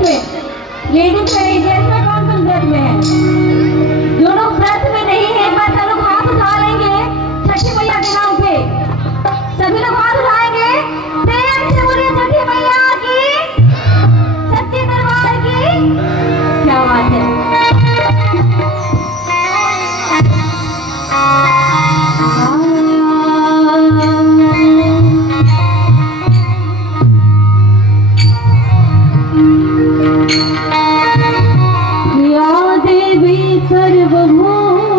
Ladies में नहीं, gents में कौन कौन व्रत में है? जो लोग व्रत में नहीं है एक बार सब लोग हाथ उठा लेंगे छठी मैया के नाम पे। सभी लोग हाथ उठाएंगे, प्रेम से बोलिए छठी मैया की, सच्चे दरबार की। क्या बात है। या देवी सर्वभूत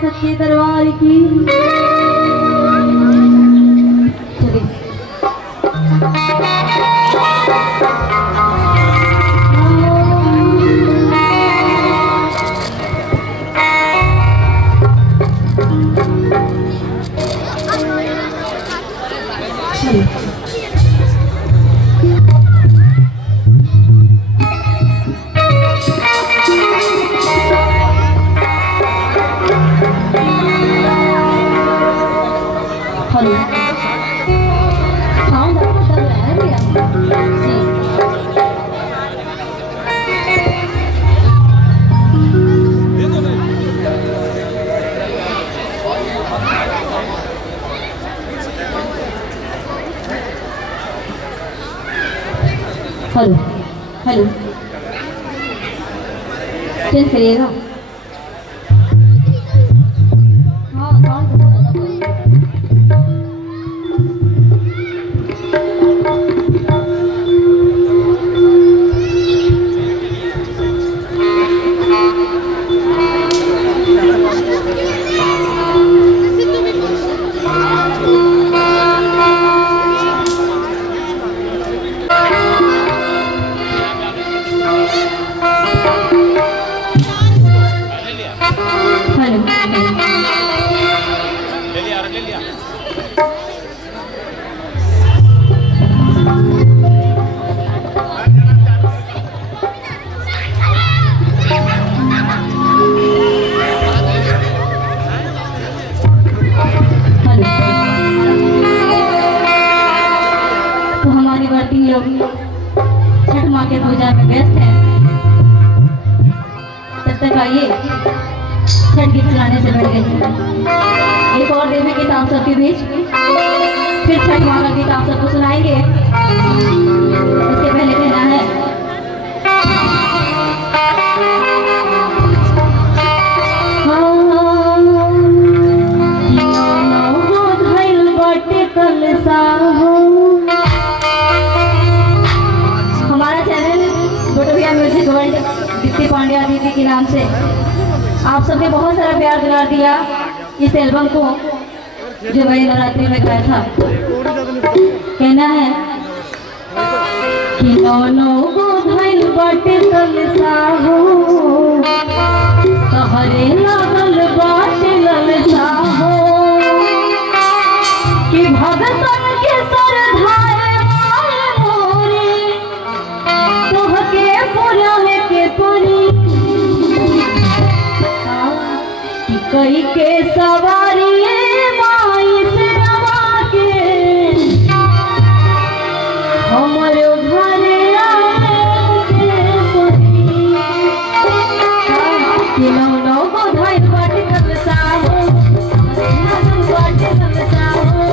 सच्चे दरबार की। चलिए हेलो हेलो चेंज करिएगा। हाँ लोग छठ माँ के पूजा में व्यस्त हैं। तब तक आइए छठ गीत सुनाने से बढ़ गई एक और देवी गीत आप सबके बीच, फिर छठ माँ का गीत आप सबको सुनाएंगे। उसके पहले कहना है दीप्ति पांड्या दीदी के नाम से आप सबने बहुत सारा प्यार दिला दिया इस एल्बम को जो मैंने नवरात्रि में गाया था। कहना है कि नौनो को धइल बाटे कलसा हो, तहरे लागल बाटे ललसा हो, कि भगतन के सरधाए मोरे तोहके पुराने के परी, कि कई के सवारी माई से रवा के हमारे घरे आके परी, कि नौ को धइल बाटे कलसा हो, तहरे लागल बाटे ललसा हो,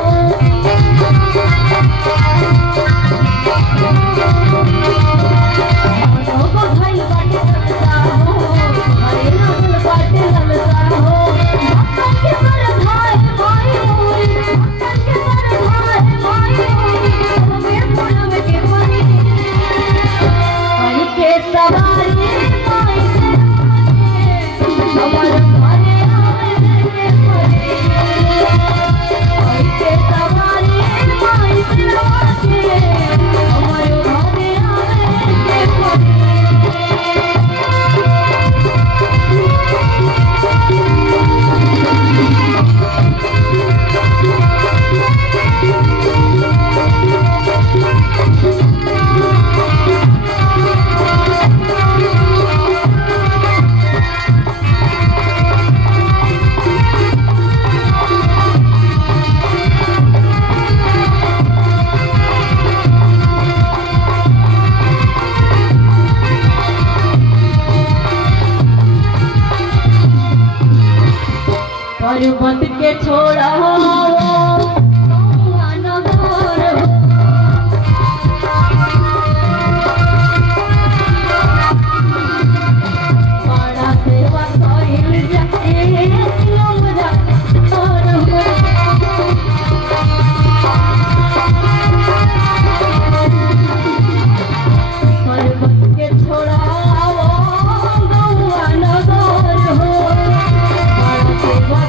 पर्वत के छोड़ा के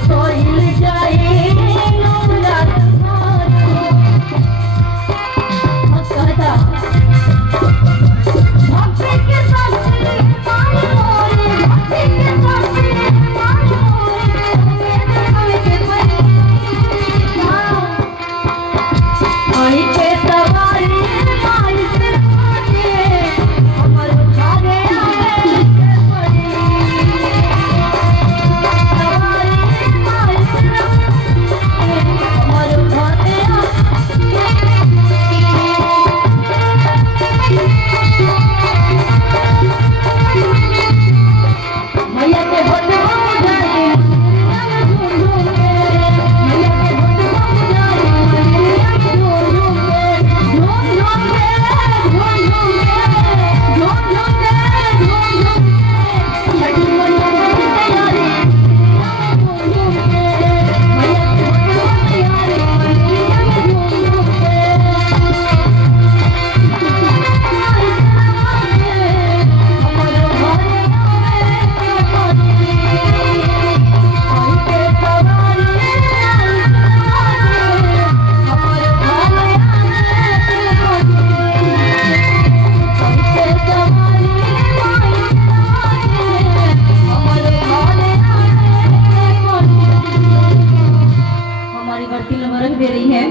अर्घ दे रही है।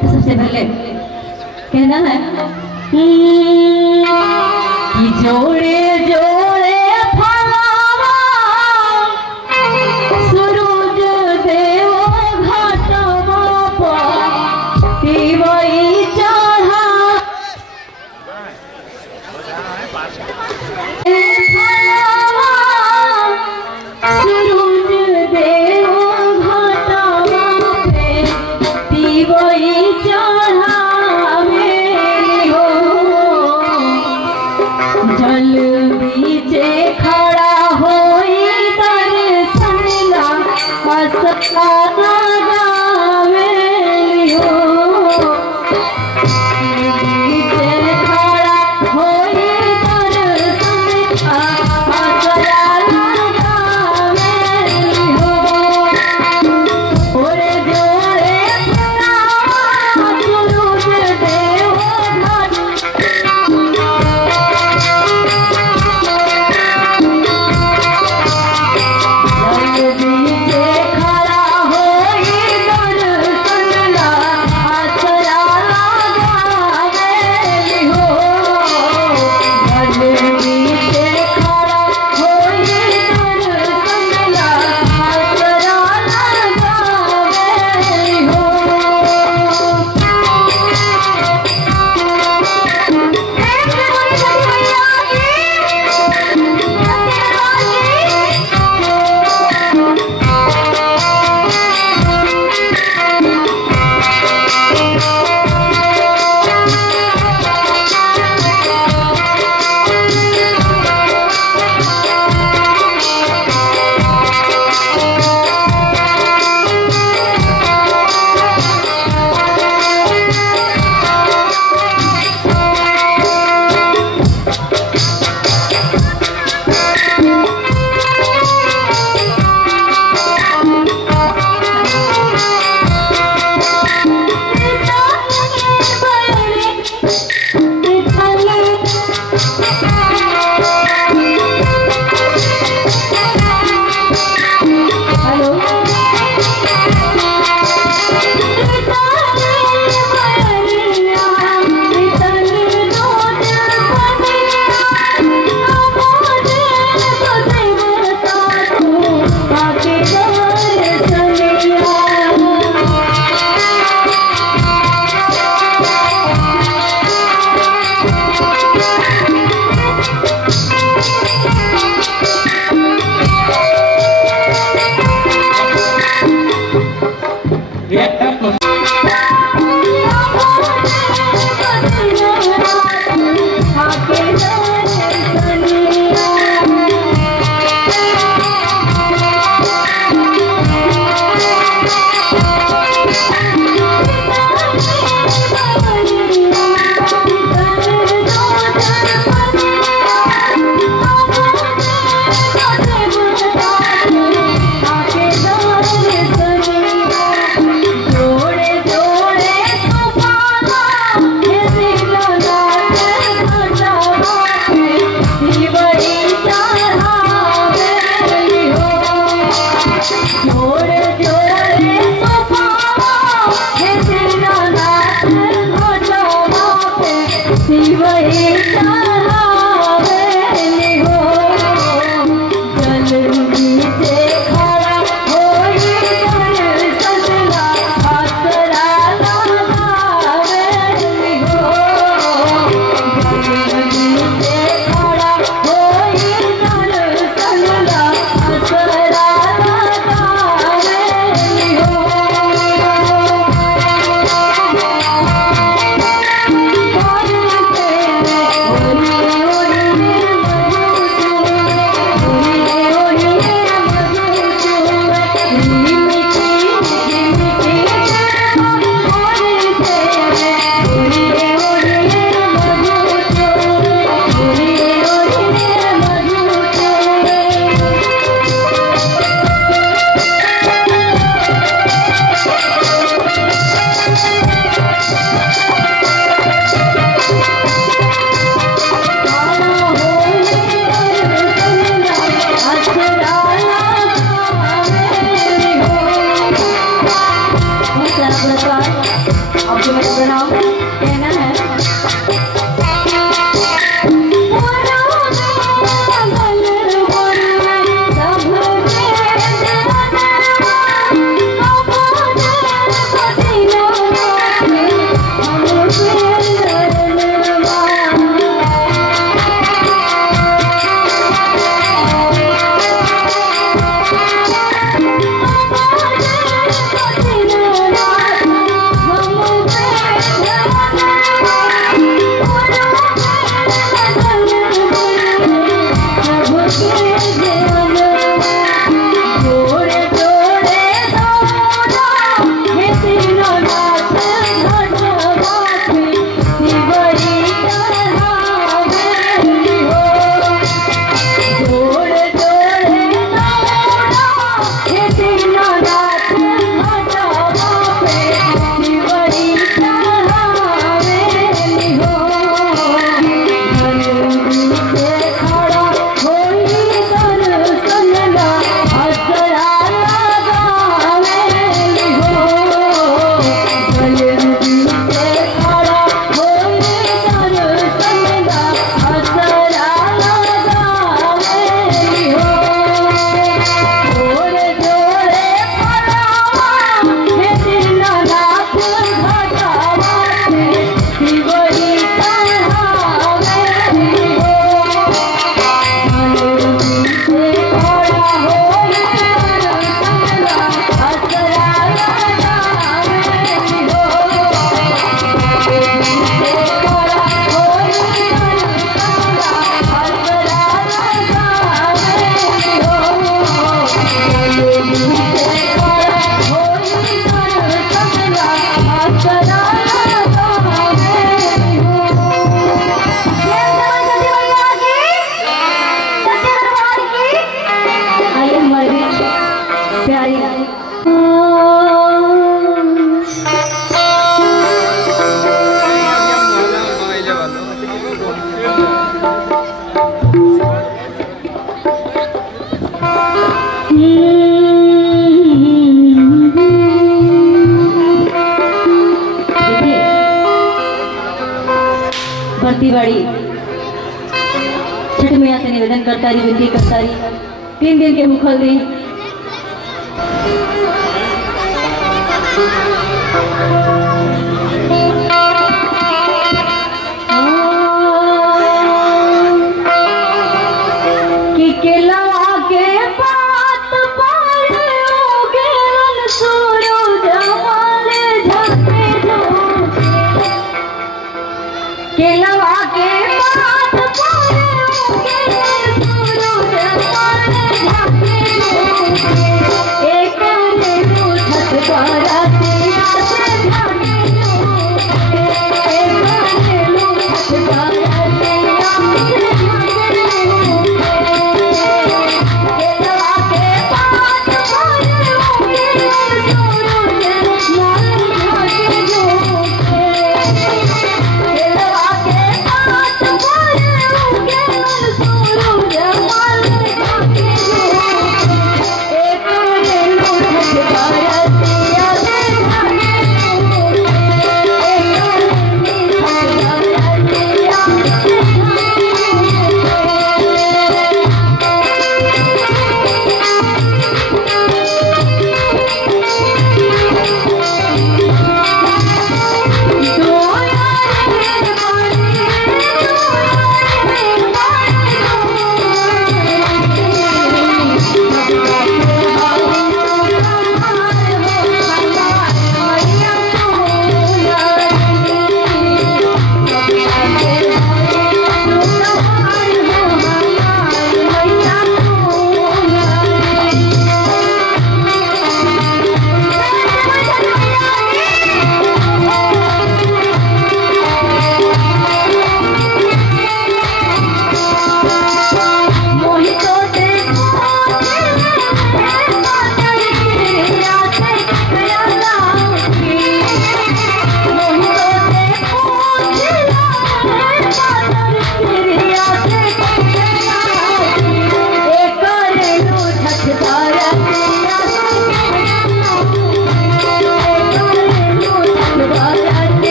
तो सबसे पहले कहना है कि जोड़े जोड़े फलावा सूरज देव घाटवा पर तिवई चढ़ा फलावा सूरज देव घाटवा पे तिवई चढ़ावे हो। जल बीचे खड़ा होई दर्शन ला असकाना गावे हो। बीचे खड़ा होई दर्शन ला असकाना गावे हो। ओरे जोरे फलावा सूरज देव घाट बीचे खड़ा होई दर्शन ला आसरा लगावे हो। बीचे खड़ा होई दर्शन ला आसरा लगावे हो। प्यारी भर्ती बाड़ी छठ मैया से निवेदन करता रही, विनती करता रही, 3 दिन के मुखल दी। कि केलवा के पात पर उगेलन सूरज माल झके झोंके, केलवा के पात पर उगेलन सूरज माल झके झोंके, एक ने उठत करतिया से झके झोंके, एक ने उठत करतिया से झके झोंके, केलवा के पात पर उगेलन सूरज माल झके झोंके, केलवा के पात पर उगेलन सूरज माल झके झोंके, एक ने उठत करतिया से झके झोंके, एक ने उठत करतिया से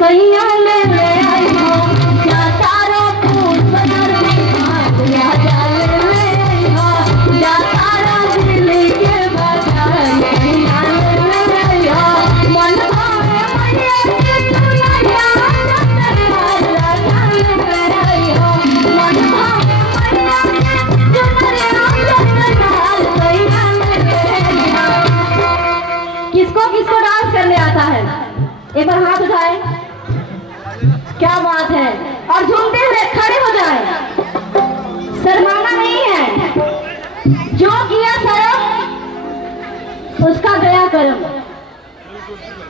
सैया ले ले आई हो जा तारा फूल सनर या जा ले ले आई हो जा तारा दिल्ली के बाजार सैया ले ले आई हो मन भावे मैया के दुनिया जा जा ले ले आई हो मन भावे मैया के दुनिया जा सैया ले ले आई हो। किसको किसको डांस करने आता है? एक बार हाथ उठाए। क्या बात है। और झूमते हुए खड़े हो जाए। शर्माना नहीं है। जो किया शर्म उसका गया कर्म,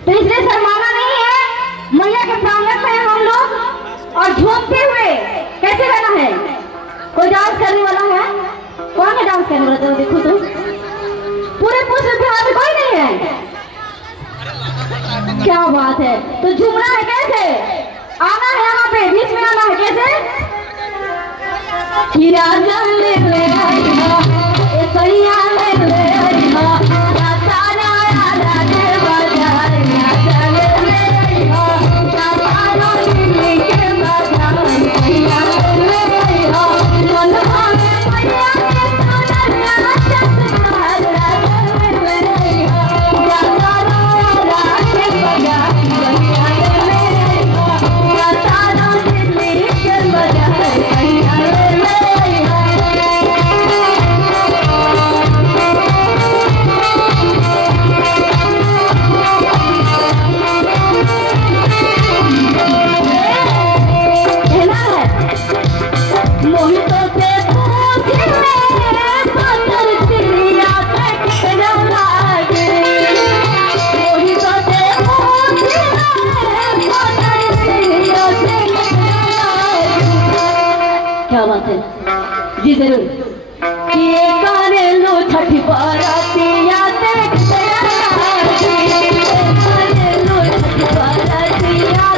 तो इसलिए शर्माना नहीं है। मैया के प्रांगण में हम लोग और झूमते हुए कैसे गाना है। कोई डांस करने वाला है? कौन है डांस करने वाला? तो देखो तो पूरे पुष्प बिहार में कोई नहीं है। क्या बात है। तो झूमना है कैसे? आना है यहाँ पे, बीच में आना है कैसे? हीरा जल ले ले आई हो, ए सैया ले ले आई हो, या तारा आला के बाजार या जल ले आई हो, या तारा दिल्ली के बाजार सैया ले आई हो, मन भावे मैया के सोनरिया चटकार ले आई हो, या तारा आला के बाजार भाव से। जी जरूर। कि काने लो छठ बारातिया देख काने लो छठ बारातिया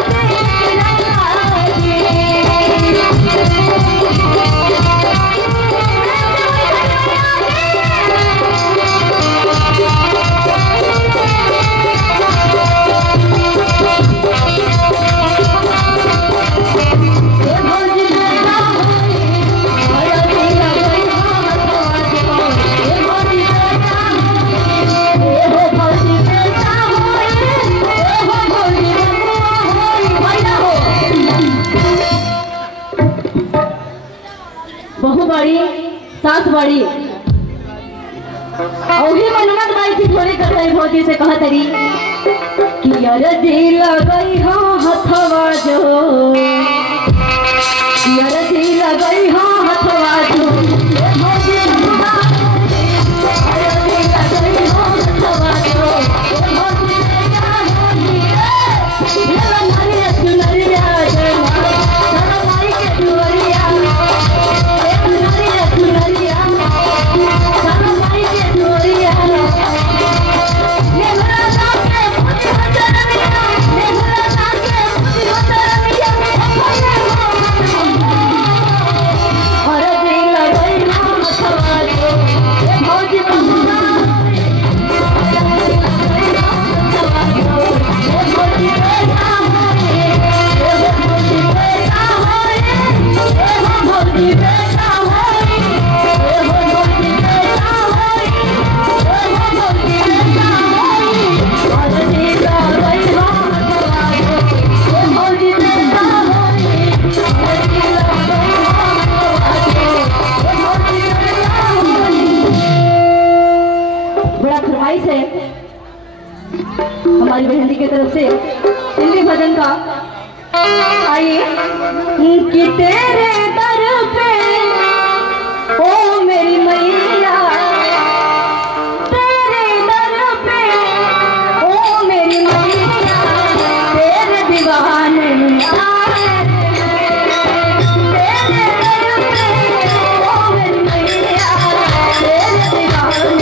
बहु बड़ी सास बड़ी औही मनमत बाई की थोड़ी कर रही भौजी से कहा तरी कि अरजी लगई हो हथवा जो अरजी लगई हो हथवा जो भौजी लगवा अरजी लगई हो हथवा जो भौजी लगवा नरिया चुनरिया जय मां माई के दुआरिया हमारी बहन की तरफ से हिंदी भजन का आइए कि तेरे दर पे ओ मेरी मैया तेरे दर पे ओ मेरी मैया तेरे दीवाने तेरे दर पे ओ मेरी मैया तेरे दीवाने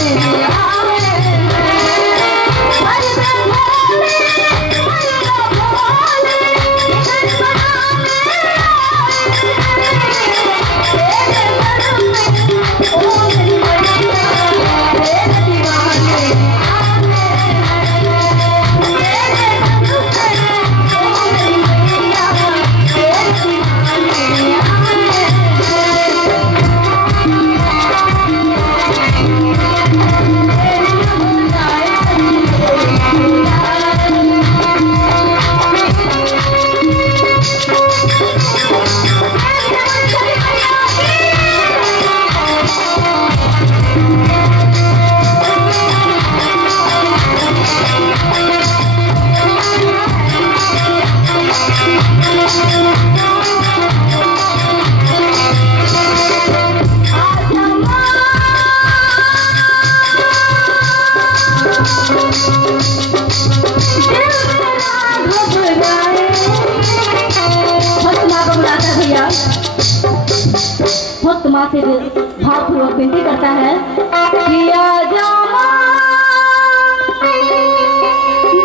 भक्त माँ से भावपूर्वक विनती करता है कि आजा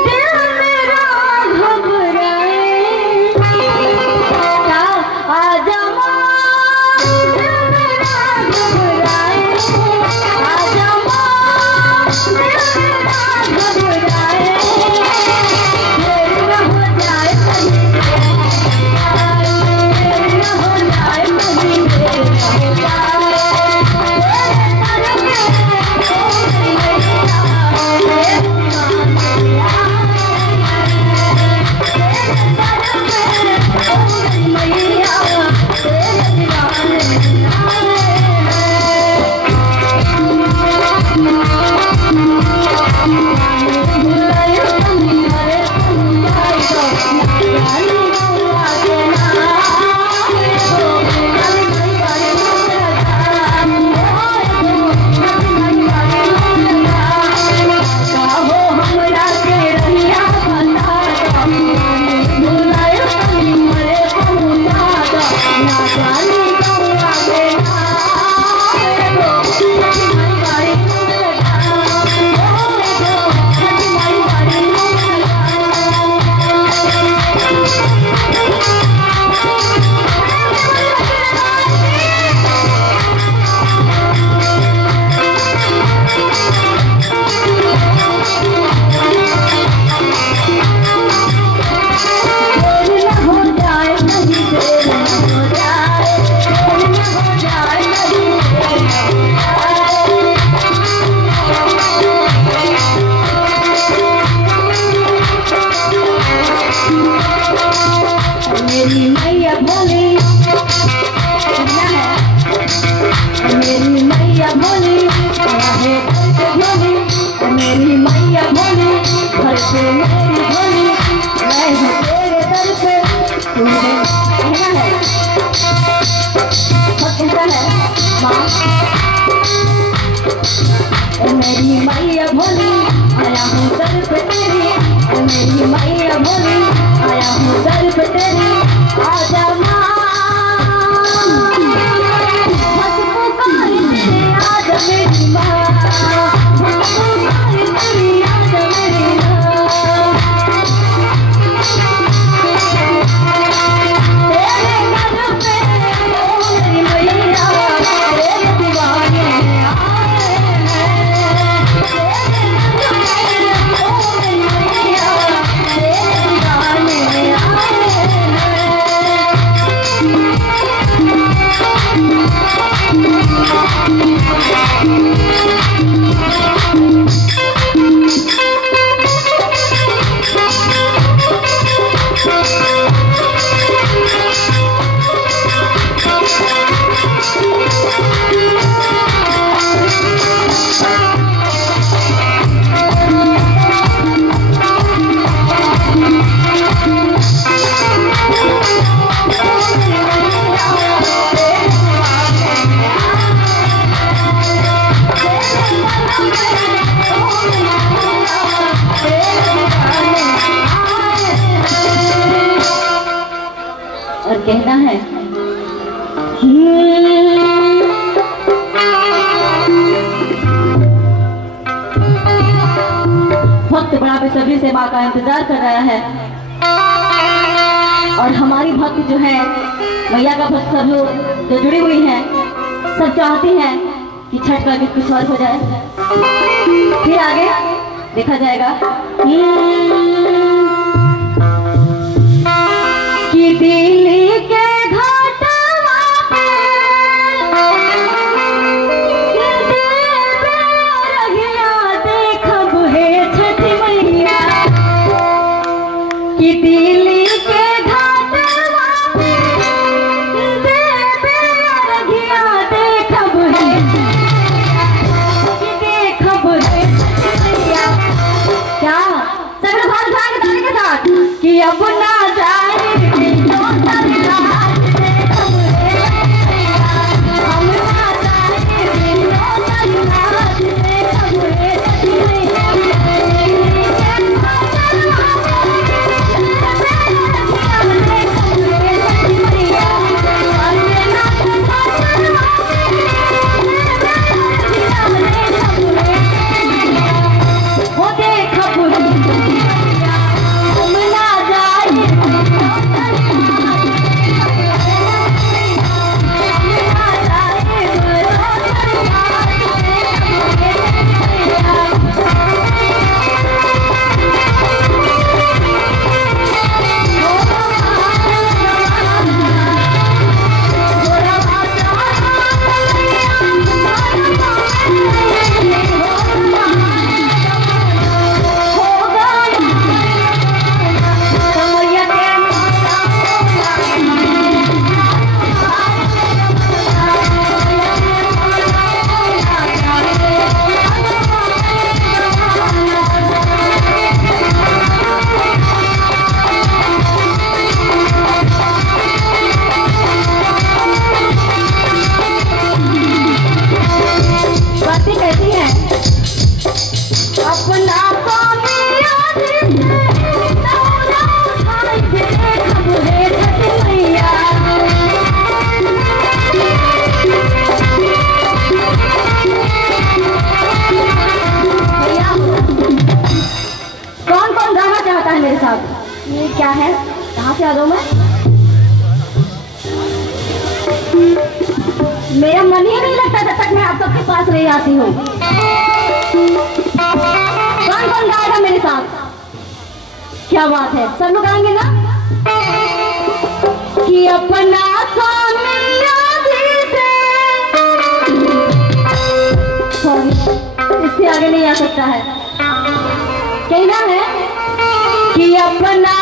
दिल मेरा घबराए आजा दिल मेरा घबराए आजा दिल मेरा घबराए देर न हो जाए देर न हो जाए कहीं देर न हो जाए मेरी मैया भोली क्या है, मेरी मैया भोली है भोली, मेरी मैया भोली घर पे मेरी भोली, मैं हूँ तेरे दर पे तुझे कहना है, सब कहता है माँ। मेरी मैया भोली आया हूँ दर पे तेरी, मेरी मैया भोली आया हूँ दर पे तेरी, आजा माँ मत पुकार तेरे, आजा मेरी माँ मत पुकार तेरी, आजा मेरी माँ। तेरे घर पे ओ मेरी मैया तेरे दीवाने आए हैं, तेरे घर पे ओ मेरी मैया तेरे दीवाने आए हैं। और कहना है भक्त बड़ा बेसब्री से माँ का इंतजार कर रहा है, और हमारी भक्त जो है मैया का भक्त सब लोग जो जुड़ी हुई हैं सब चाहती हैं कि छठ का गीत कुछ और हो जाए, फिर आगे देखा जाएगा। कि दिल्ली के घाटवा पे रहिया देखब हे छठी मैया, कि दिल्ली के घाटवा पे रहिया देखब हे, कि देखब हे छठी मैया। क्या सब लोग हाथ उठा के ताली के साथ कि अब ना जाए मेरे साथ। ये क्या है, कहाँ से आ रहा हूँ मैं? मेरा मन ही नहीं लगता जब तक मैं आप सबके पास नहीं आती हूँ। कौन कौन गाएगा मेरे साथ? क्या बात है, सब लोग गाएंगे ना? कि अपना इससे आगे नहीं आ सकता है। कहना है कि अपना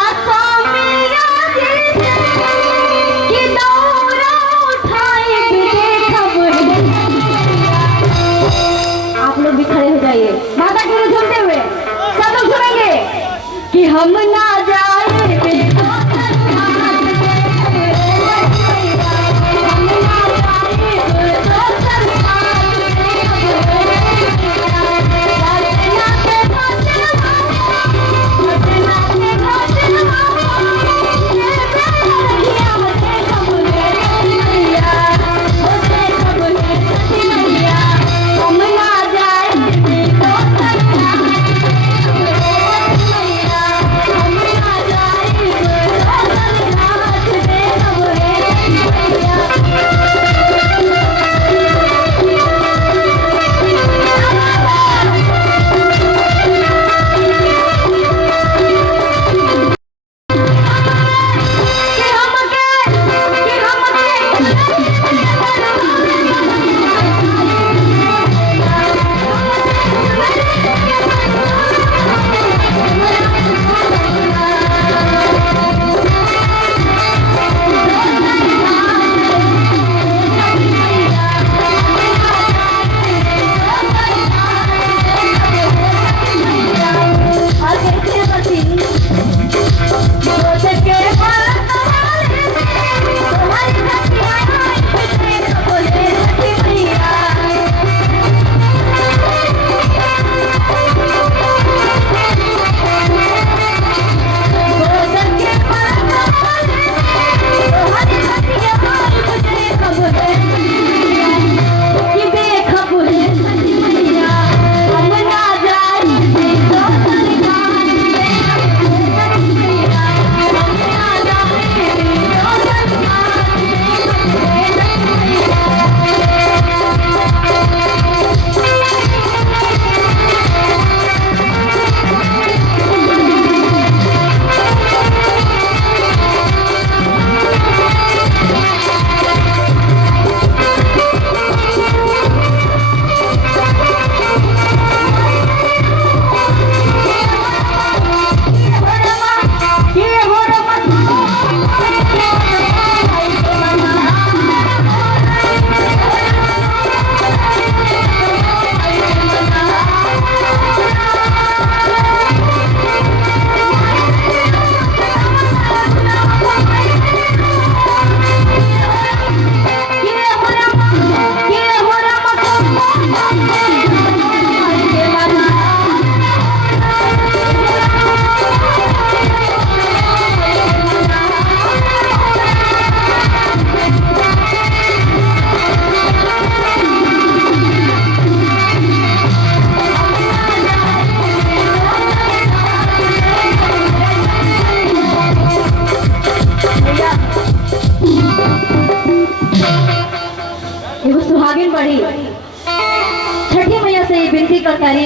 कर तारी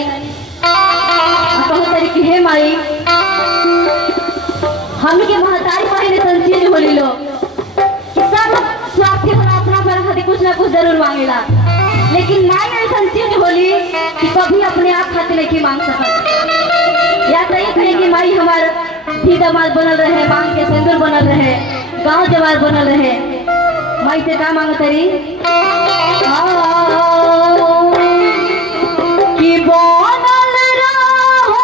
कहो तारी कि हे माई हम के महतारी पहले संचीज होली लो सब स्वास्थ्य अपना पर खातिर कुछ ना कुछ जरूर मांगेला, लेकिन माई ऐसा चीज होली कि कभी अपने आप खातिर नहीं मांग सकत। या तो ये कहे कि माई हमार धी दामाद बनल रहे, मांग के सिंदूर बनल रहे, गांव जवार बनल रहे, माई से का मांग तरी कि बनल रहो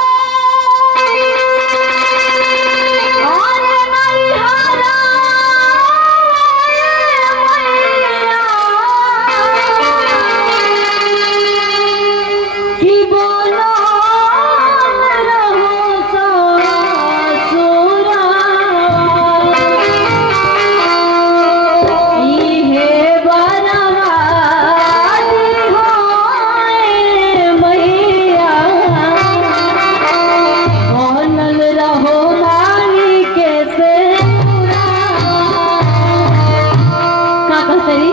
अरे मैहरा कि बनल रहो ससुरा इहे बरबादी होए मैया बनल रहो माली के सेरा का कहतरी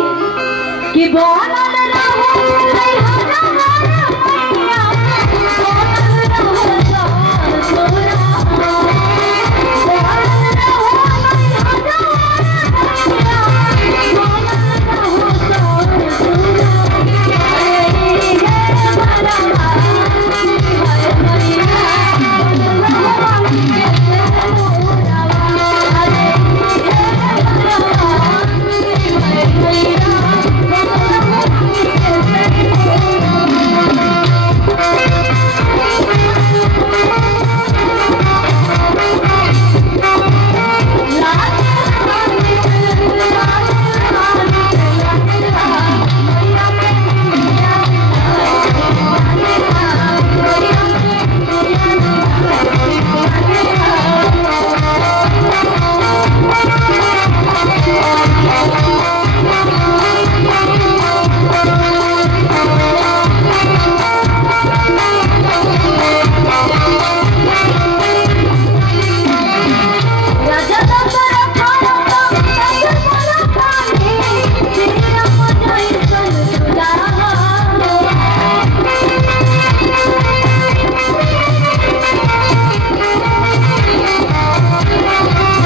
कि बनल रहो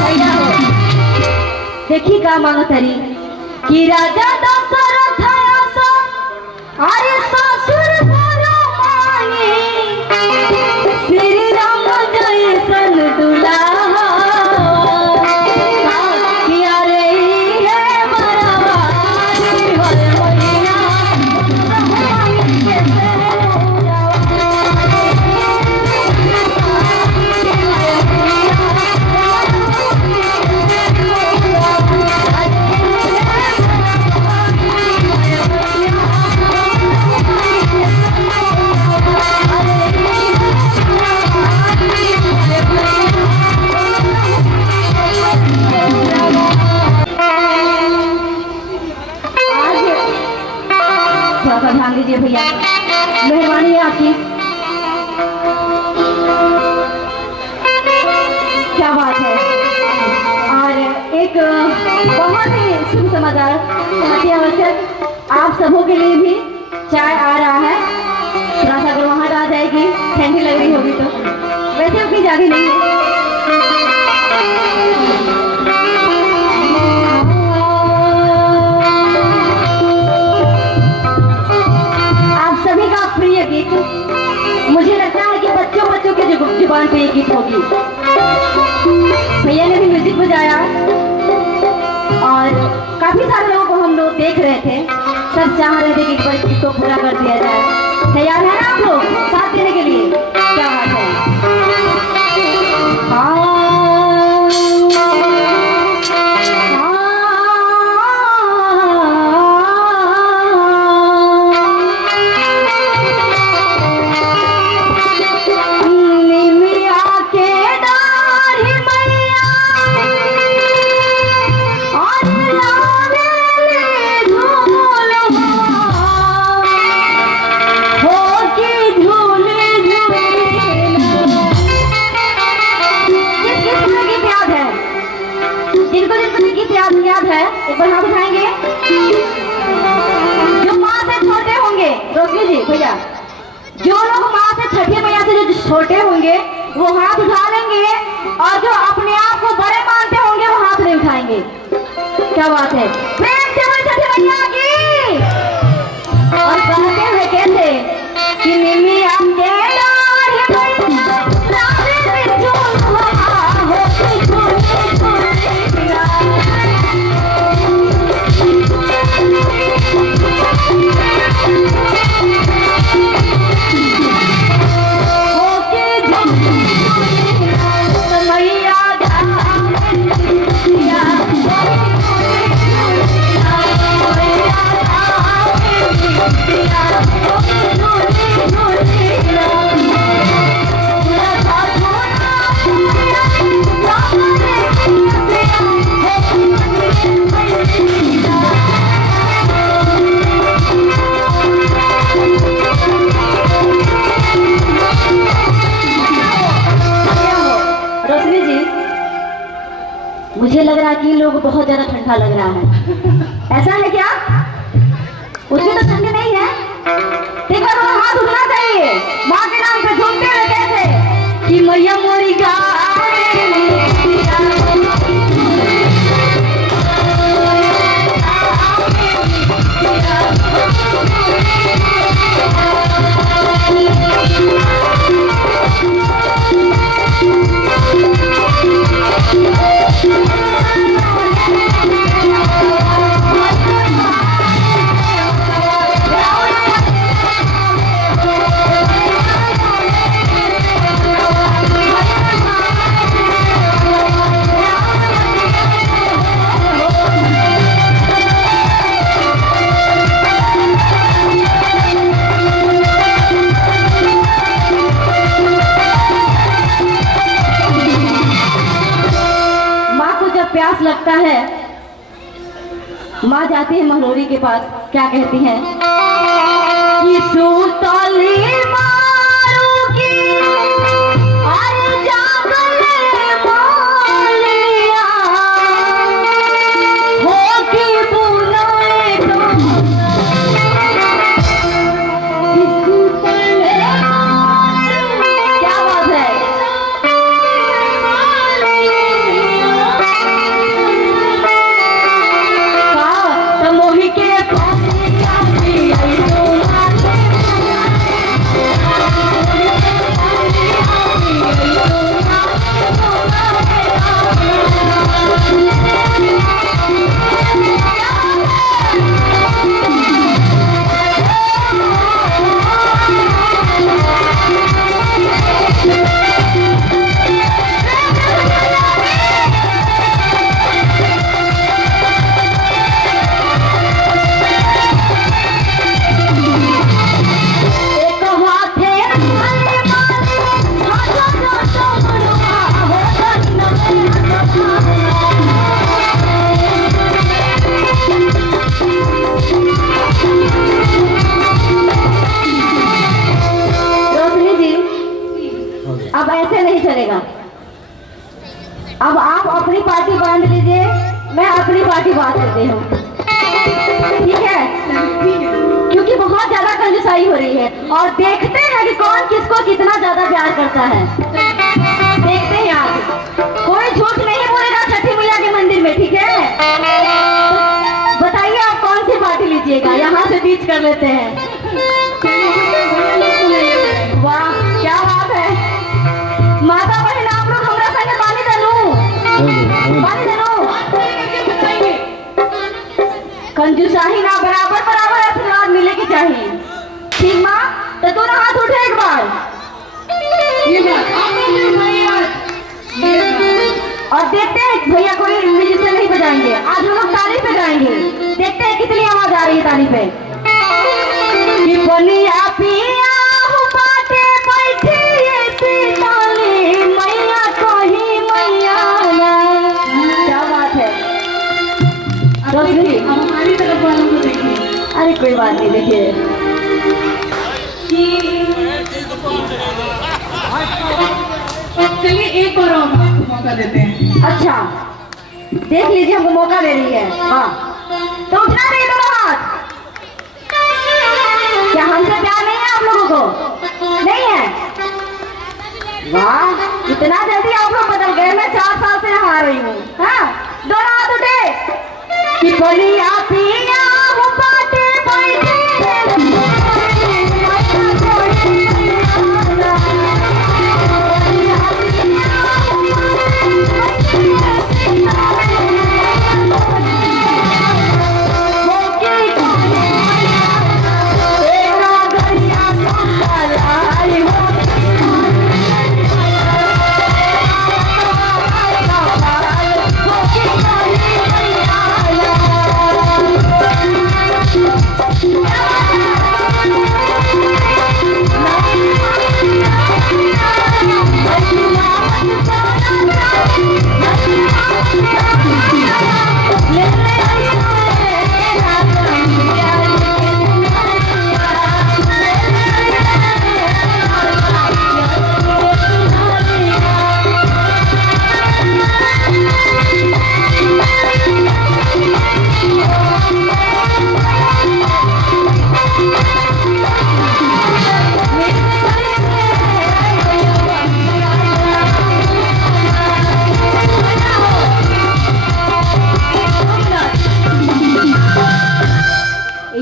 मैया देखी का मांगतरी कि राजा दशरथ आसा अरे ससुर बड़ा मांगे श्री राम जैसन दुल्हा कि अरे ये बरबादी होए मैया ध्यान दीजिए भैया, मेहरबानी है आपकी। क्या बात है। और एक बहुत ही शुभ समाचार अति आवश्यक आप सबों के लिए भी चाय आ रहा है। थोड़ा सा अगर वहाँ आ जाएगी, ठंडी लग रही होगी तो वैसे उतनी ज्यादा नहीं है। मुझे लगता है कि बच्चों के जुबान पे ये गीत होगी। भैया ने भी म्यूजिक बजाया और काफी सारे लोगों को हम लोग देख रहे थे, सब चाह रहे थे कि इस गीत को पूरा कर दिया जाए। तैयार है ना आप लोग साथ देने के लिए? क्या बात है। याद है एक बार हाथ उठाएंगे जो माँ से छोटे होंगे। रोशनी जी भैया जो लोग माँ से छठी मैया से जो छोटे होंगे वो हाथ उठा लेंगे, और जो अपने आप को बड़े मानते होंगे वो हाथ नहीं उठाएंगे। क्या बात है, प्रेम से बोल छठी मैया की। और कहते हुए कैसे कि निमी आपके मुझे लग रहा है कि लोग बहुत ज्यादा ठंडा लग रहा है, ऐसा है क्या? उसमें तो ठंडी नहीं है। एक बार वो हाथ उठना चाहिए माँ के नाम पे झूमते हुए कैसे कि मैया मोरी प्यास लगता है, माँ जाती है महलोरी के पास, क्या कहती है कि सूतली मारूंगी अरे जागले मालिया होगी बुलाए क्या बात है। अब ऐसे नहीं चलेगा, अब आप अपनी पार्टी बांध लीजिए, मैं अपनी पार्टी बांध लेती हूँ, ठीक है? क्योंकि बहुत ज्यादा कंजूसाई हो रही है और देखते हैं कि कौन किसको कितना ज्यादा प्यार करता है। देखते हैं आज कोई झूठ नहीं बोलेगा छठी मैया के मंदिर में, ठीक है? बताइए आप कौन सी पार्टी लीजिएगा, यहाँ से बीच कर लेते हैं। वाह क्या बात है, माता बहन आप लोग हमरा संगे पानी देनो कंजूसाही ना, बराबर बराबर आशीर्वाद मिले की चाहिए, ठीक माँ? तो तू ना हाथ उठे एक बार, और देखते हैं भैया कोई म्यूजिशियन नहीं बजाएंगे, आज हम लोग ताली पे गाएंगे, देखते हैं कितनी आवाज आ रही है ताली पे। कि बनिया पिया बाटे बैठी मैया कही मैया ना, क्या बात है। हमारी तरफ वालों को देखिए, अरे कोई बात नहीं, देखिए चलिए एक और मौका देते हैं। अच्छा देख लीजिए, हमको मौका दे रही है। हाँ तो उठना नहीं दोनों हाथ, क्या हमसे प्यार नहीं है आप आप लोगों को नहीं है? वाह, इतना जल्दी आप लोग बदल गए। मैं 4 साल से नहा रही हूँ। हाँ, दोनों हाथ उठे कि बलिया पिया हूँ बाटे बैठे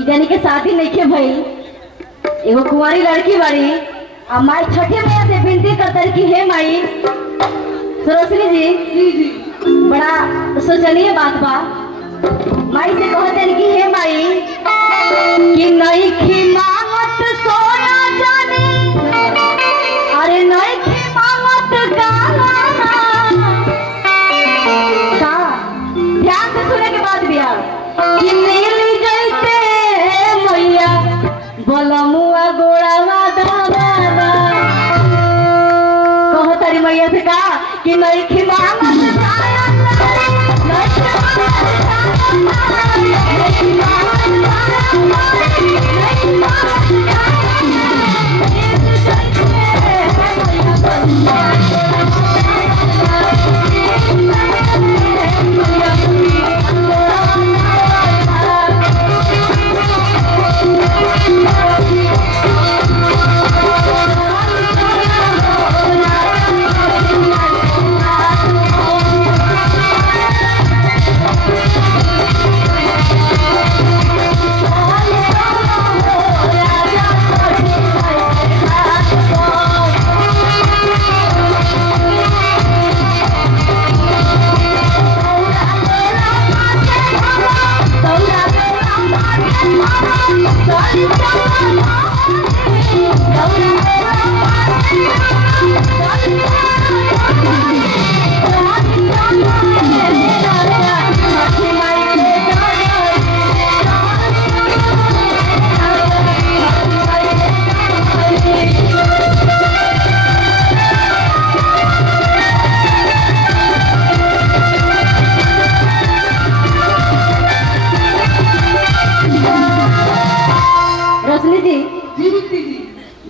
जानी के शादी नहीं के भाई, एगो कुंवारी लड़की बाड़ी। अब माई छठे मैया से विनती करता है कि हे माई सरोसनी जी, बड़ा सोचनीय बात बा। माई से कहते हैं कि हे माई कि नहीं खी मांगत सोना जाने, अरे नहीं खी मांगत गाना का ध्यान से सुने के बाद भी कि नीली जैसे मैया बलमुआ गोड़ावा दादा कहो तारी मैया से कहा कि नहीं खी मांगत गाना, नहीं खी मांगत गाना, नहीं खी मांगत गाना, नहीं खी मांगत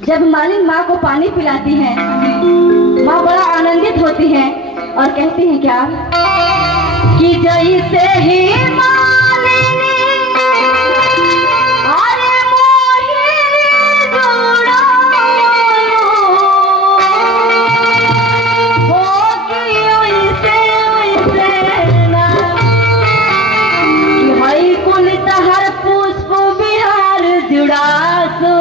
जब मालिन माँ को पानी पिलाती है, माँ बड़ा आनंदित होती है और कहती है क्या कि जैसे ही मालिनी अरे मोहिनी जोड़ा हो कि वैसे ना कि हई कुल तहर पुष्प बिहार जुड़ासो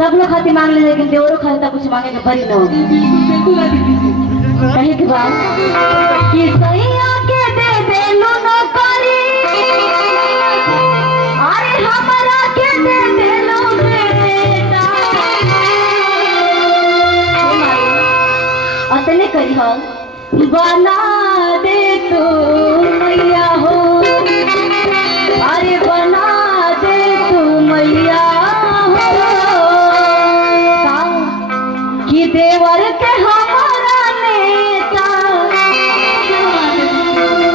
सब लोग खाती मांग ले, लेकिन देवरों खाते कुछ मांगे के बड़ी न हो। बिल्कुल आदि दीजिए। कहीं के बाद कि सैया के दे दे लो नौकरी, अरे हमारा के दे दे लो बेटा। अतने करी हो बना दे तू मैया हो, अरे बना दे तू मैया हो। कि देवर के हमारा नेता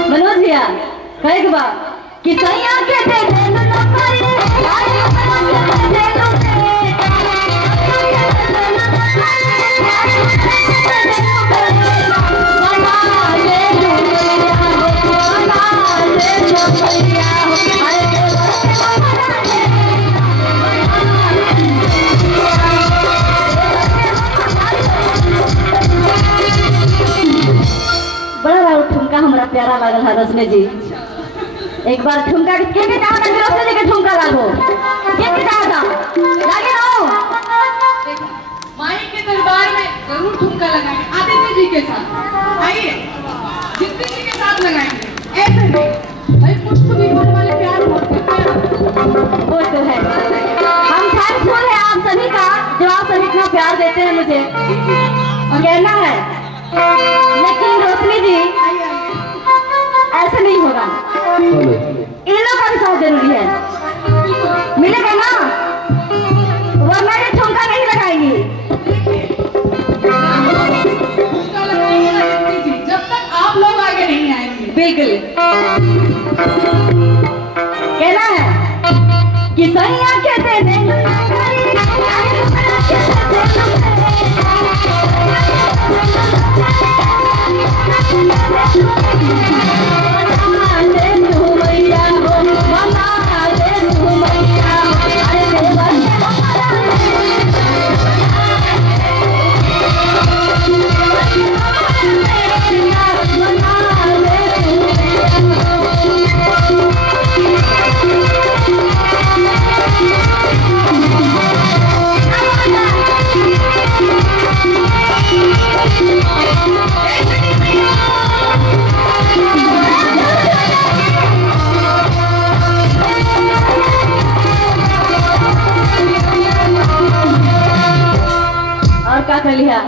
मनोज भैया कहे के बा कि सैया के दे दे लो नौकरी, अरे हमारा के दे दे लो बेटा। बना दे तू मैया हो, बना दे तू मैया हो, अरे देवर के हमारा बड़ा ठुमका हमरा प्यारा लागल है रश्मि जी। एक बार ठुमका के कहा था रश्मि जी के ठुमका लागो के कहा था लागे रहो। माई के दरबार में जरूर ठुमका लगाएंगे आदित्य जी के साथ। आइए जितने जी के साथ लगाएंगे ऐसे नहीं भाई पुष्प विमान वाले प्यार बहुत करते हैं। वो तो है, हम थैंकफुल है आप सभी का जो आप सभी इतना प्यार देते हैं मुझे और कहना है। लेकिन रोशनी जी ऐसे नहीं होगा, इन लोग का भी साथ जरूरी है, मिलेगा ना, वरना ये ठुमका नहीं लगाएंगी। ठुमका लगाएंगे आदित्य जी जब तक आप लोग आगे नहीं आएंगे। बिल्कुल कहना है कि सैया के दे दे लो नौकरी, अरे हमारा के दे दे लो बना दे तू मैया हो, बना दे तू मैया हो, अरे देवर के हमारा बना दे और का कर लिया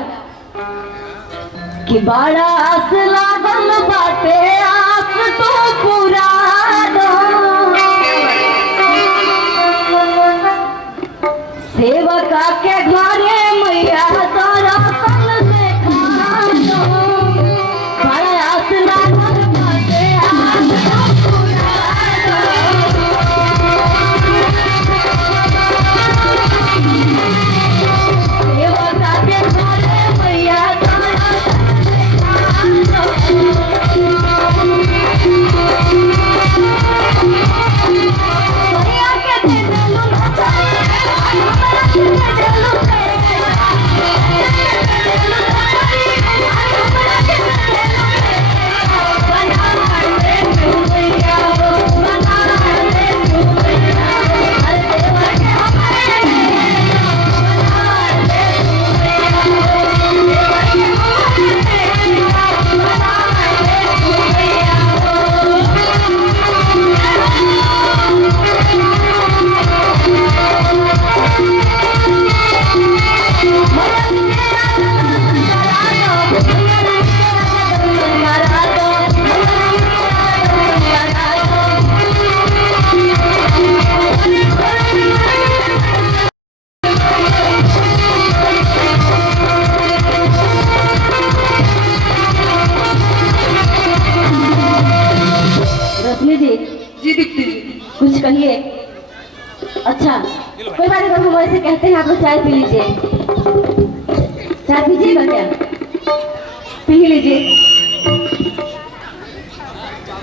कि बड़ा आस लागल बाटे आस तो पूरा दो, सेवका के घरे मैया दर्शन देखा दो। बड़ा आस लागल बाटे आस तो पूरा दो, सेवका के घरे मैया दर्शन देखा दो। सैया के दे दे लो नौकरी, हमारा के दे दे लो बेटा। हमारा के दे दे लो बेटा। बना दे तू मैया हो, बना दे तू मैया हो, अरे देवर के हमारे बना दे तू मैया हो, देवर के हमारे बना दे तू मैया रश्मि जी जी दीप्ति जी कुछ कहिए। अच्छा कोई बात नहीं, हम वैसे कहते हैं आप लोग चाय पी लीजिए, चाय पीजिएगा क्या? पी लीजिए।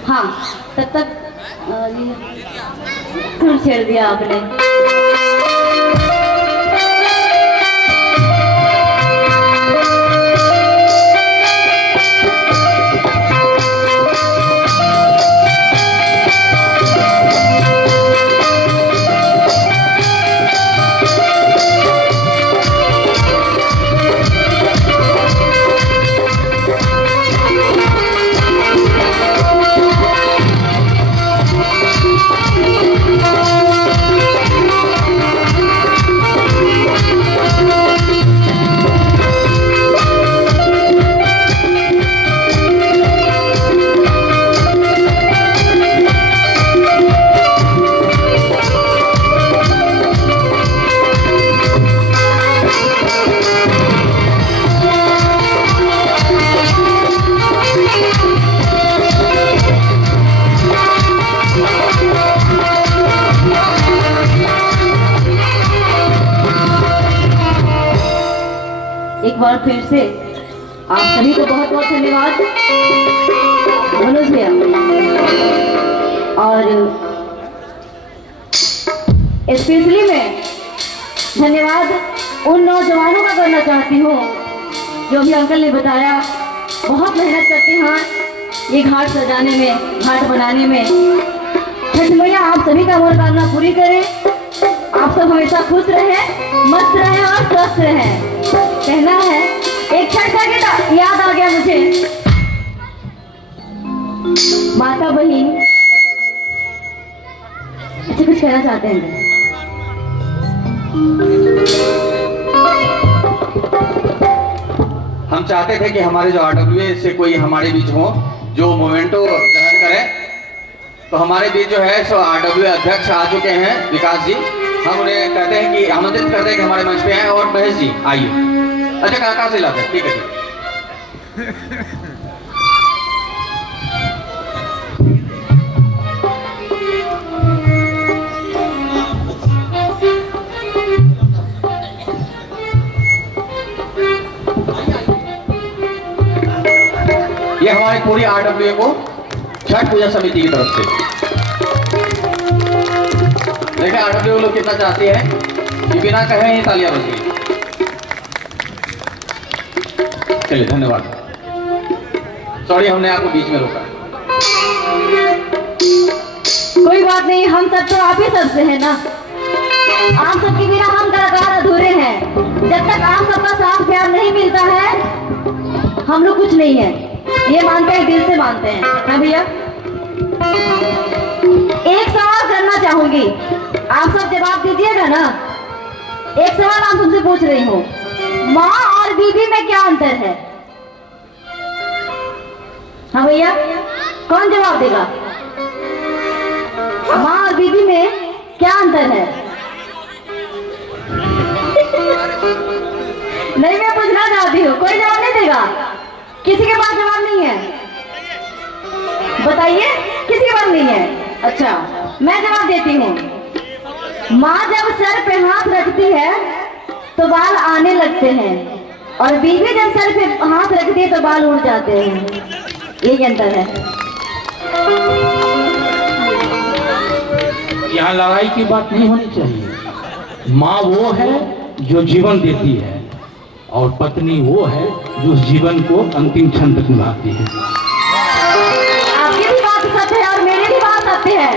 हाँ तब तक ये छेड़ दिया आपने। एक बार फिर से आप सभी को बहुत बहुत धन्यवाद मनोज भैया। और स्पेशली मैं धन्यवाद उन नौजवानों का करना चाहती हूँ जो भी अंकल ने बताया, बहुत मेहनत करते हैं ये घाट सजाने में, घाट बनाने में। छठ मैया आप सभी का मनोकामना पूरी करे, आप सब हमेशा खुश रहें, मस्त रहें और स्वस्थ रहें। कहना है एक छठ का गीत याद आ गया मुझे, माता बहन अच्छा कुछ कहना चाहते हैं? हम चाहते थे कि हमारे जो RWA से कोई हमारे बीच हो जो मोमेंटो ग्रहण करे, तो हमारे बीच जो है सो RWA अध्यक्ष आ चुके हैं विकास जी। हम उन्हें कहते हैं कि आमंत्रित करते हैं कि हमारे मंच पे आए। और महेश जी आइए। अच्छा कहाँ से लाते हैं? ठीक है ये हमारी पूरी RWA को छठ पूजा समिति की तरफ से देखिए RWA लोग कितना चाहते हैं कि बिना कहे ही तालियां बजेगी। चलिए धन्यवाद। सॉरी हमने आपको बीच में रोका। कोई बात नहीं, हम सब तो आप ही सबसे हैं ना। आप सबके बिना हम कलाकार अधूरे हैं। जब तक आप सबका साथ प्यार नहीं मिलता है हम लोग कुछ नहीं है, ये मानते हैं, दिल से मानते हैं। हाँ भैया, एक सवाल करना चाहूंगी, आप सब जवाब दीजिएगा ना। एक सवाल आप तुमसे पूछ रही हूँ, माँ और बीबी में क्या अंतर है? हाँ भैया, कौन जवाब देगा? माँ और बीबी में क्या अंतर है? नहीं, मैं पूछना चाहती हूँ, कोई जवाब नहीं देगा? किसी के पास जवाब नहीं है? बताइए, किसी के पास नहीं है? अच्छा, मैं जवाब देती हूँ। माँ जब सर पे हाथ रखती है तो बाल आने लगते हैं, और बीवी जब सर पे हाथ रखती है तो बाल उड़ जाते हैं। यही अंतर है। यहाँ लड़ाई की बात नहीं होनी चाहिए। माँ वो है जो जीवन देती है, और पत्नी वो है जो उस जीवन को अंतिम क्षण तक निभाती है। आपकी भी बात सत्य है और मेरी भी बात सत्य है।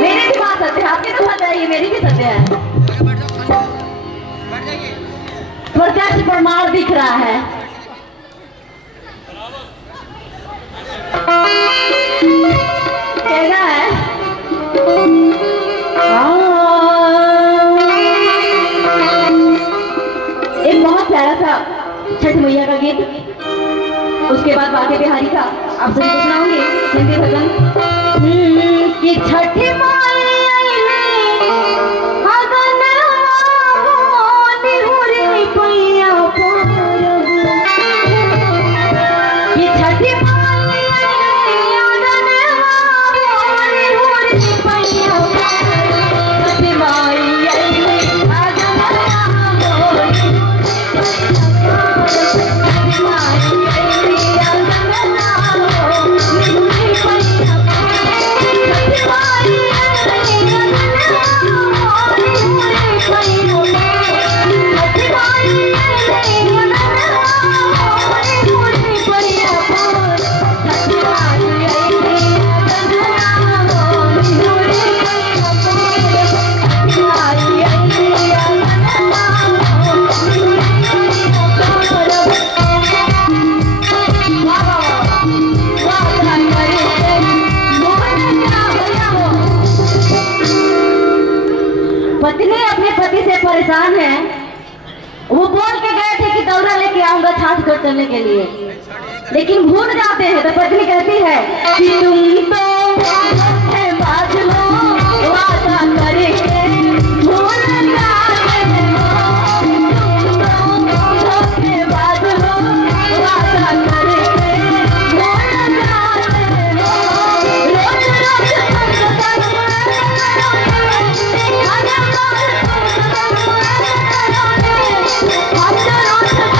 मेरी भी बात सत्य है, आपकी तो सत्य है, मेरी भी सत्य है। प्रत्यक्ष प्रमाण दिख रहा है। कहना है एक बहुत प्यारा सा छठ मैया का गीत, उसके बाद बाके बिहारी का आप सभी को सुनाऊंगी हिंदी भजन। कि छठी माई आईले अगनवा निहुरी पैया परब। कि छठी माई आईले अगनवा निहुरी पैया परब। छठी माई आईले अगनवा पत्नी अपने पति से परेशान है। वो बोल के गए थे कि दौरा लेके आऊंगा छाछ कर चलने के लिए, लेकिन भूल जाते हैं। तो पत्नी कहती है कि तुम तो बात लो वादा करके भूल जाते हो। तुम तो बात लो वादा करके भूल जाते हो। रोज रोज हम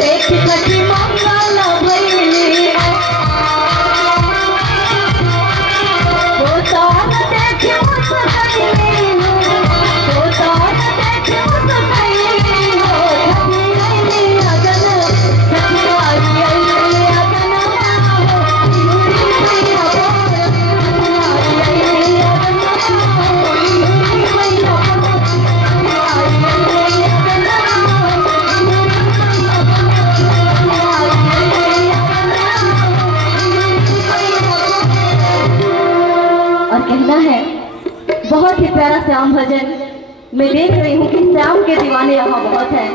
देख सखी मंगल भइली गोतान देख मुस्कैली हो गोतान देख मुस्कैली हो छठी आइली अगन छठी आई आइली अगन हो मुरी मैया बोल छठी आई आइली अगन हो मुरी मैया बोल आई आइली अगन और कहना है बहुत ही प्यारा श्याम भजन। मैं देख रही हूँ कि श्याम के दीवाने यहाँ बहुत हैं,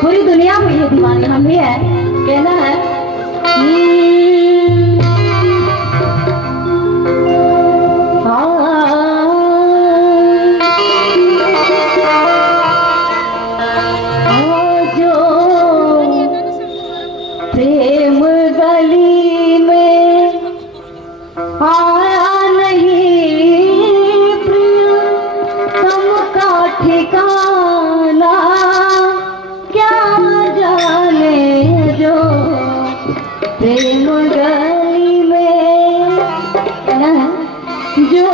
पूरी दुनिया में ये दीवाने हम भी हैं। कहना है जो प्रेम गली में आया नहीं प्रिय सबका ठिकाना क्या जाने जो प्रेम गली में ना जो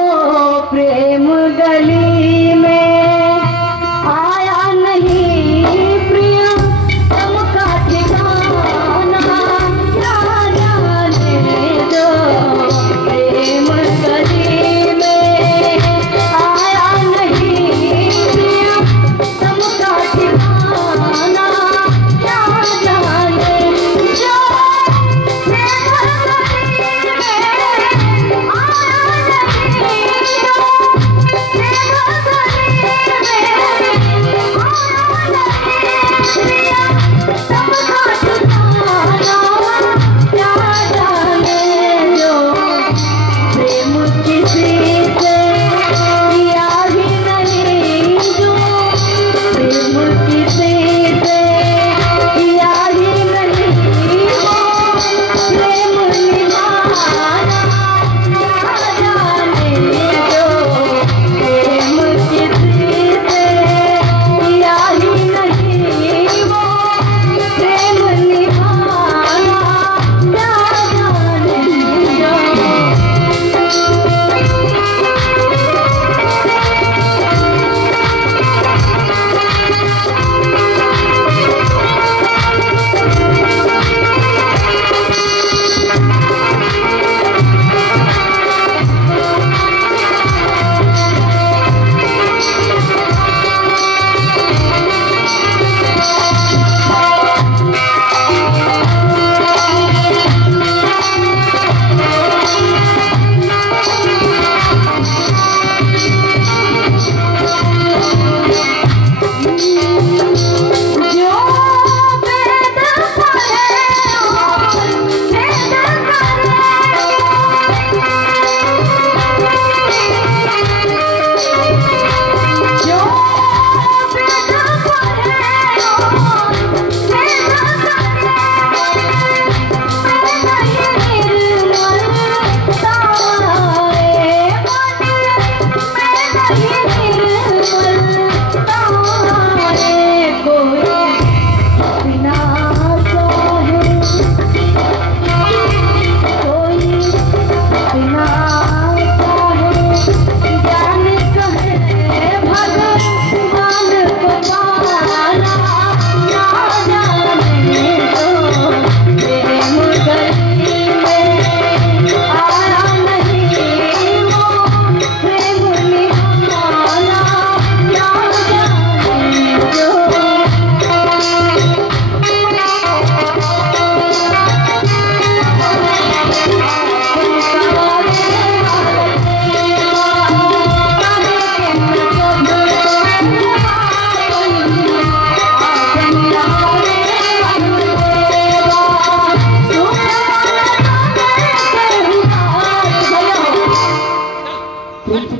प्रेम गली में आया नहीं प्रिय सबका ठिकाना क्या जाने जो प्रेम गली में आया नहीं प्रिय सबका ठिकाना क्या जाने जो प्रेम गली में आया नहीं जो प्रेम गली में आया नहीं प्रिय सबका ठिकाना क्या जाने जो प्रेम किसी से किया ही नहीं जो प्रेम किसी से किया ही नहीं वो प्रेम निभाना क्या जाने जो प्रेम किसी से किया ही नहीं वो प्रेम निभाना क्या जाने जो जो वेद पढ़े वेद करे जो वेद पढ़े वेद करे निर्मल तारे मन में निर्मल तारे कोई बिना चाहे कोई बिना चाहे ज्ञान कहे भगवान को पाना ना जाने जो प्रेम गली में आया नहीं वो प्रेम निभाना क्या जाने जो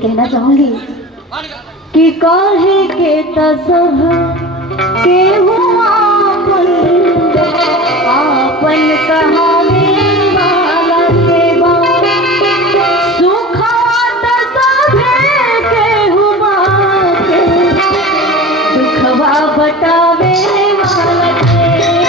कहना चाहूंगी कि काहे के तसभ के हुआ आपन कहावे वाला के बात सुखवा तसभे के हुआ दुखवा बटावे वाला के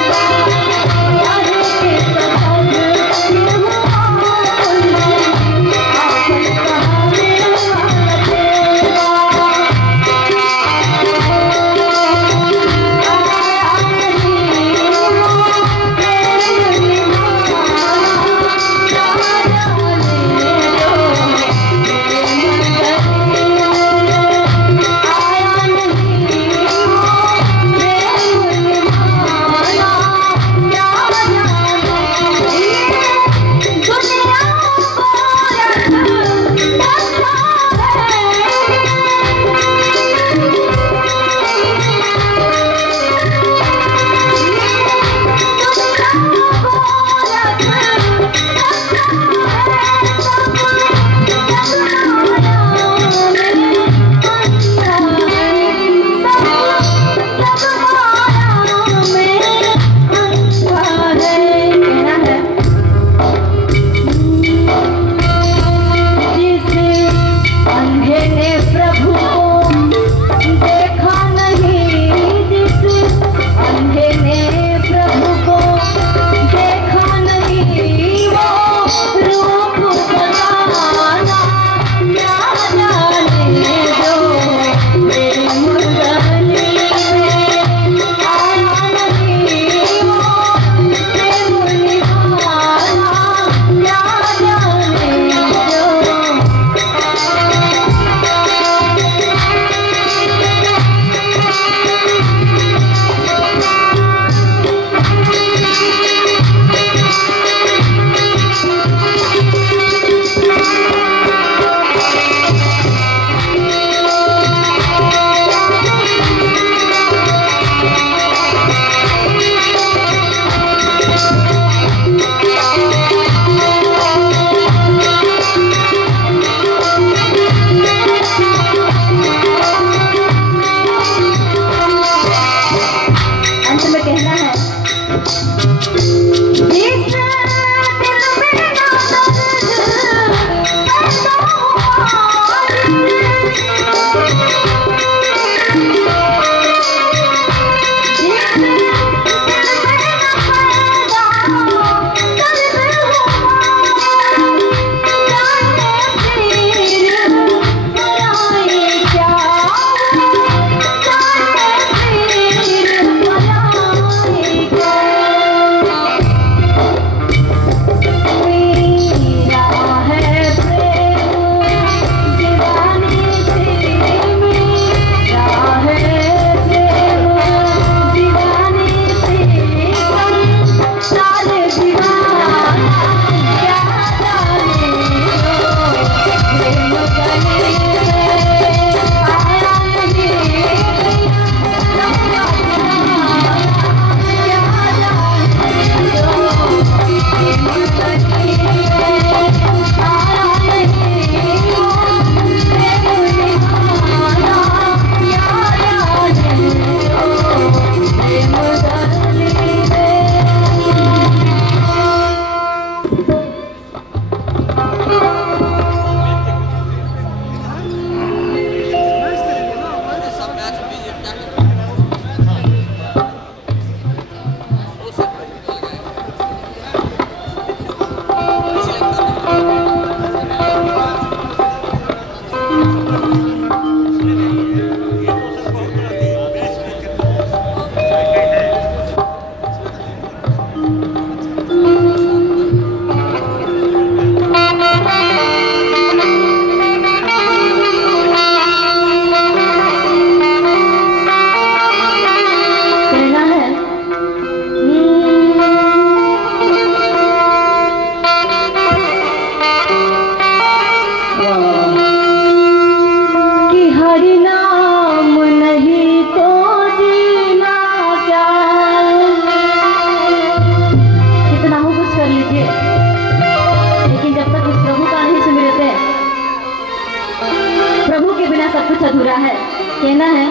सब कुछ अधूरा है। कहना है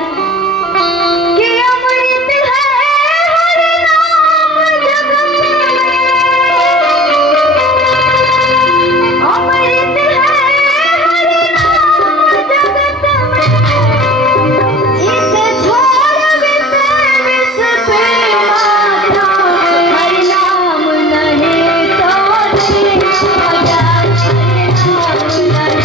कि अमृत है हरि नाम जगत में, अमृत है हरि नाम जगत में, इसे छोड़ विष विष पे माता, हरि नाम नहीं तो जीना जाए, हरि नाम नहीं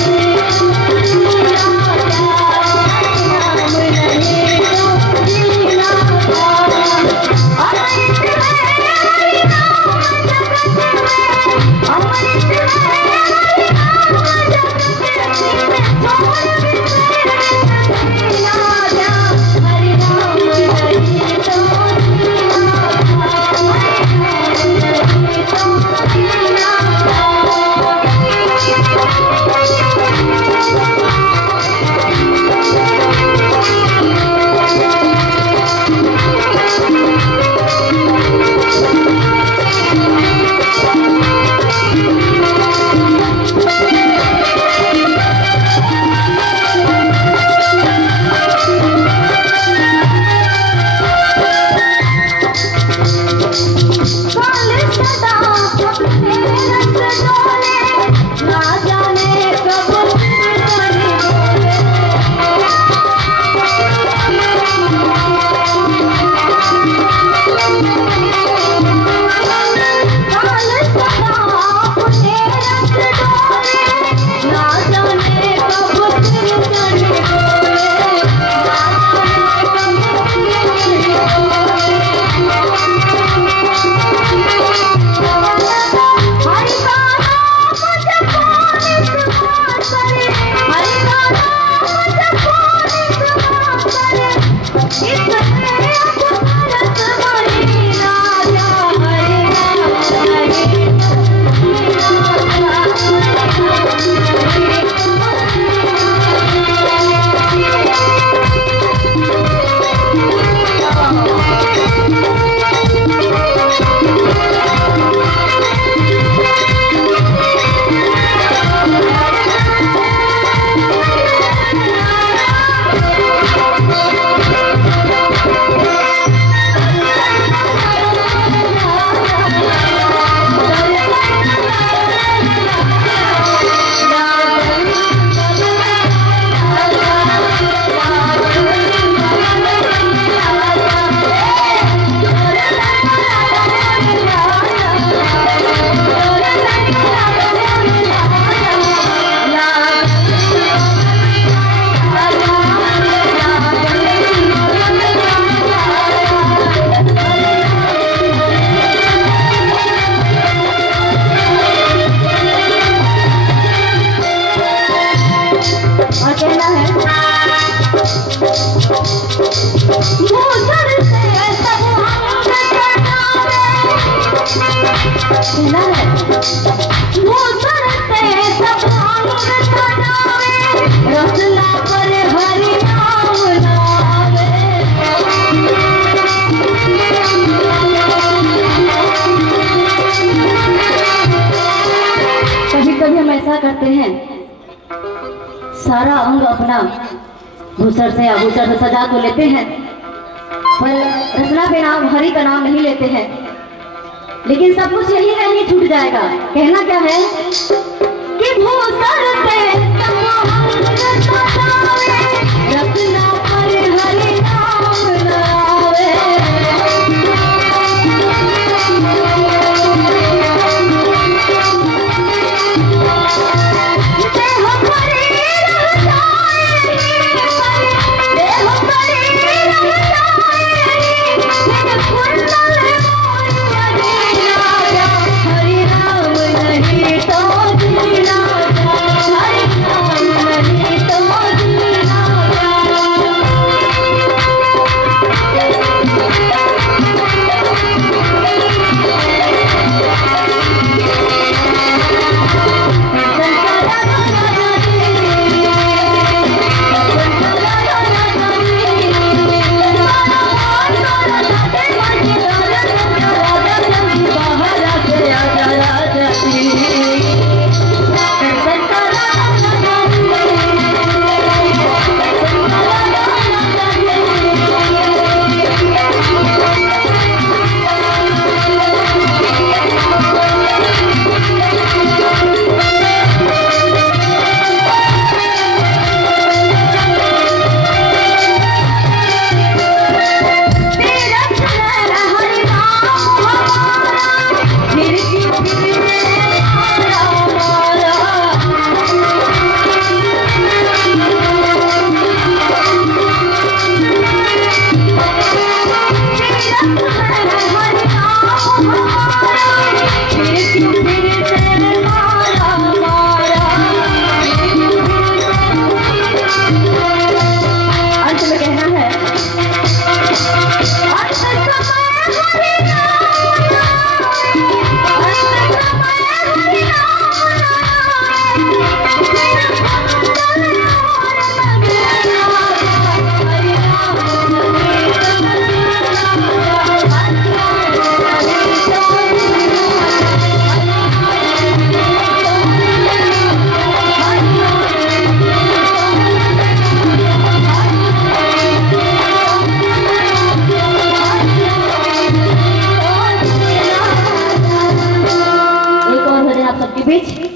कहना है भूषण से सब अंग सजावे, रसना पर हरि नाम लावे। कभी कभी हम ऐसा करते हैं, सारा अंग अपना भूषण से आभूषण से सजा तो लेते हैं, पर रचना पे नाम हरि का नाम नहीं लेते हैं। लेकिन सब कुछ यही नहीं छूट जाएगा। कहना क्या है कि भूषण से सब अंग सजावे, रचना पर हरि नाम लावे।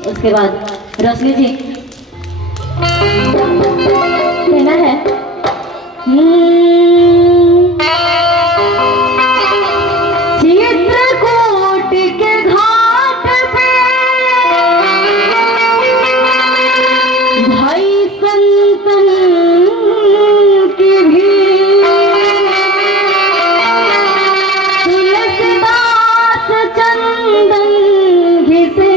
उसके बाद रोशनी जी कहना है चित्रकूट के घाट पे भाई संतन की भीड़, तुलसीदास चंदन घिसे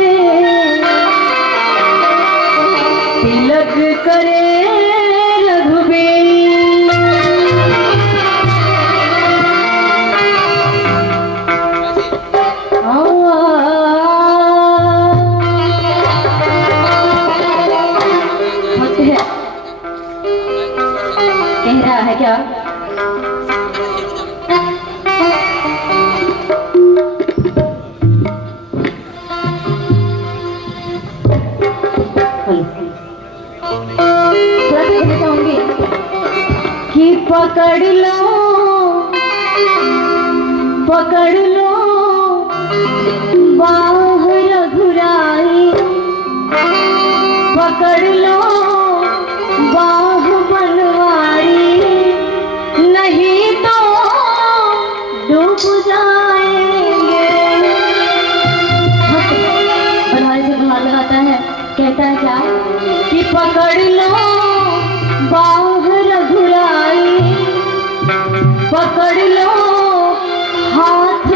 तिलक करे रघुबीर। होते हैं कह रहा है क्या चाहूंगी कि पकड़ लो बाह रघुराई, पकड़ लो बाह बनवारी, नहीं तो डूब जाएंगे। बनवारी से बाहर लगाता है, कहता है क्या कि पकड़ लो बाह रघुराई, पकड़ लो हाथ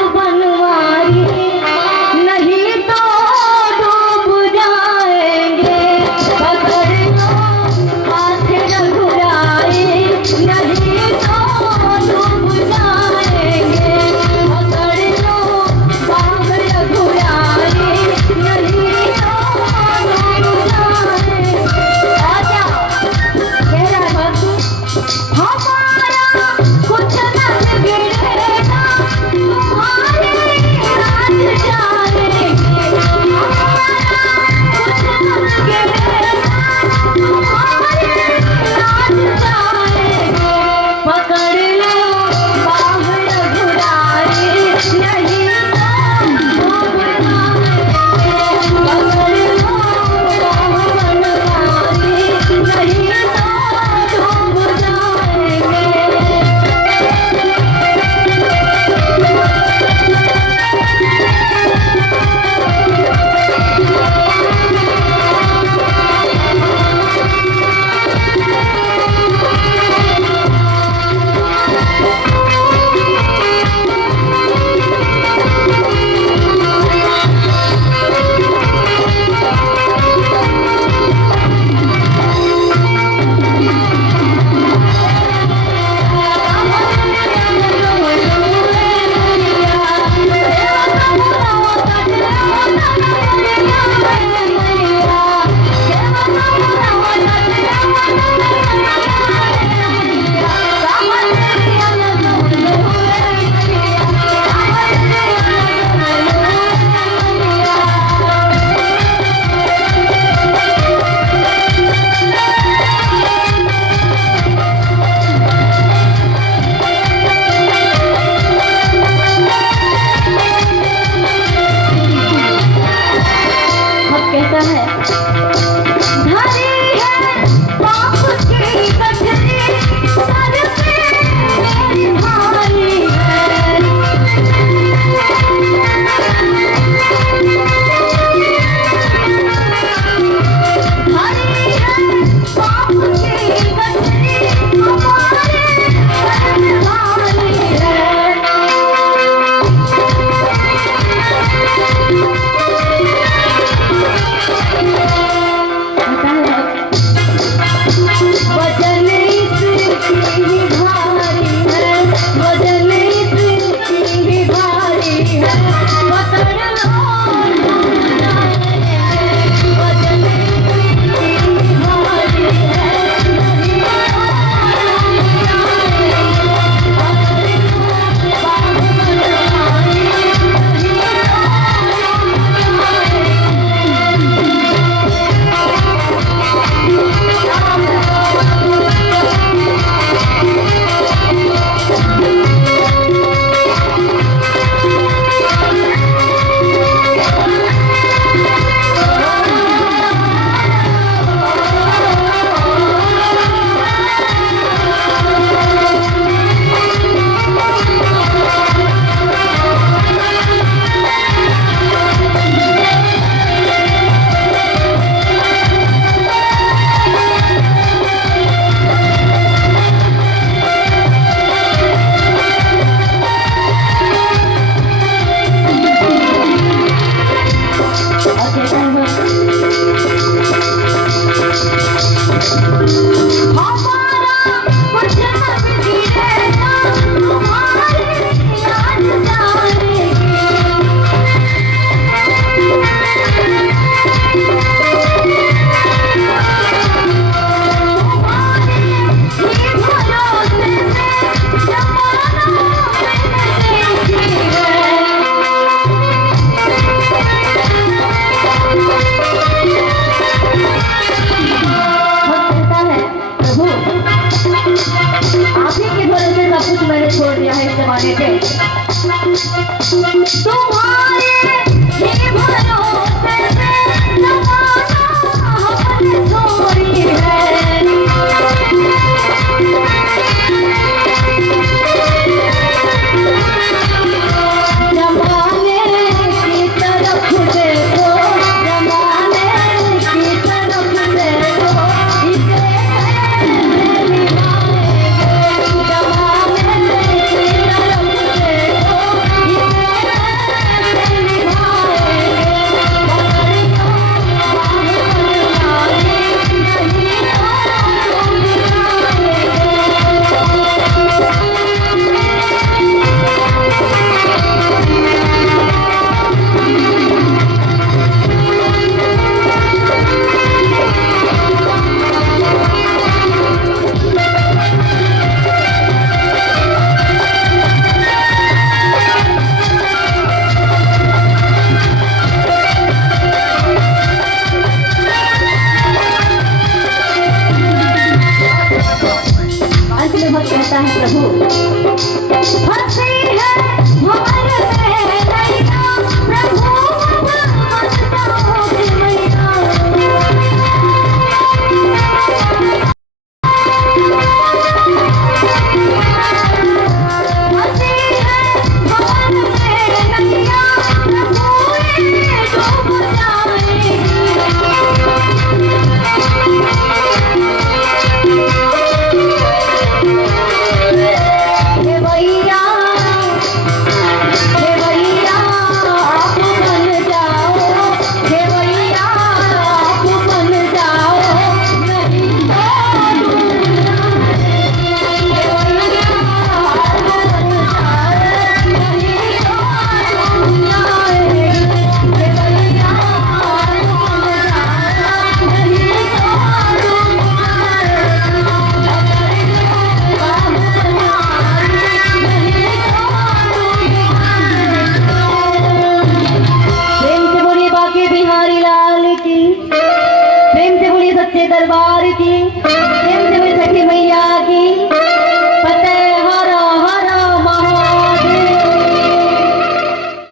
दरबार